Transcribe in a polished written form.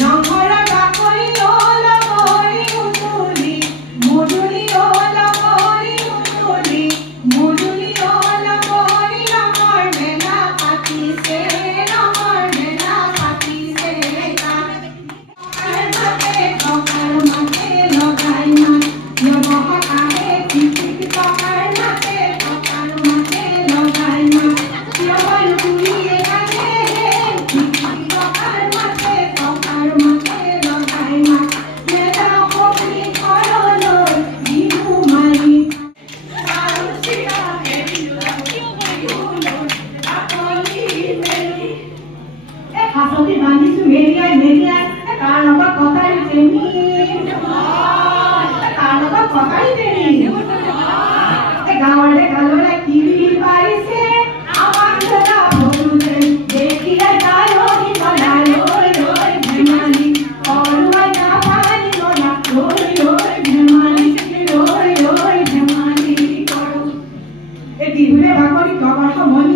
রঙরা বাকরি ও লগরি উতুলি মধুলি ও লগরি উতুলি মধুলি ও লগরি রঙর মেলা পাতিছে রঙর মেলা পাতিছে কার মাঝে লগাই মাছ নবহারে টিপিক কার মাঝে লগাই মাছ লবণ পুড়িয়ে গেছে টিপিক কার মাঝে লগাই মাছ মেলা হবি করলো দিনু মারি হাসতি বান্ধিছো মেৰিয়াই কাৰ লগত কথাই চেমি কাৰ লগত কথাই চেমি গাঁৱৰে গালৰে কি পাৰিছে আমাক ধৰা ভৰুছে দেখিলে তাই হৈ বনাই ঐ ধেমালি অৰুৱাই নাপানি নলা ঐ ধেমালি ঐ ধেমালি কৰো এই বিহুৰে বাকৰি কবৰ সময়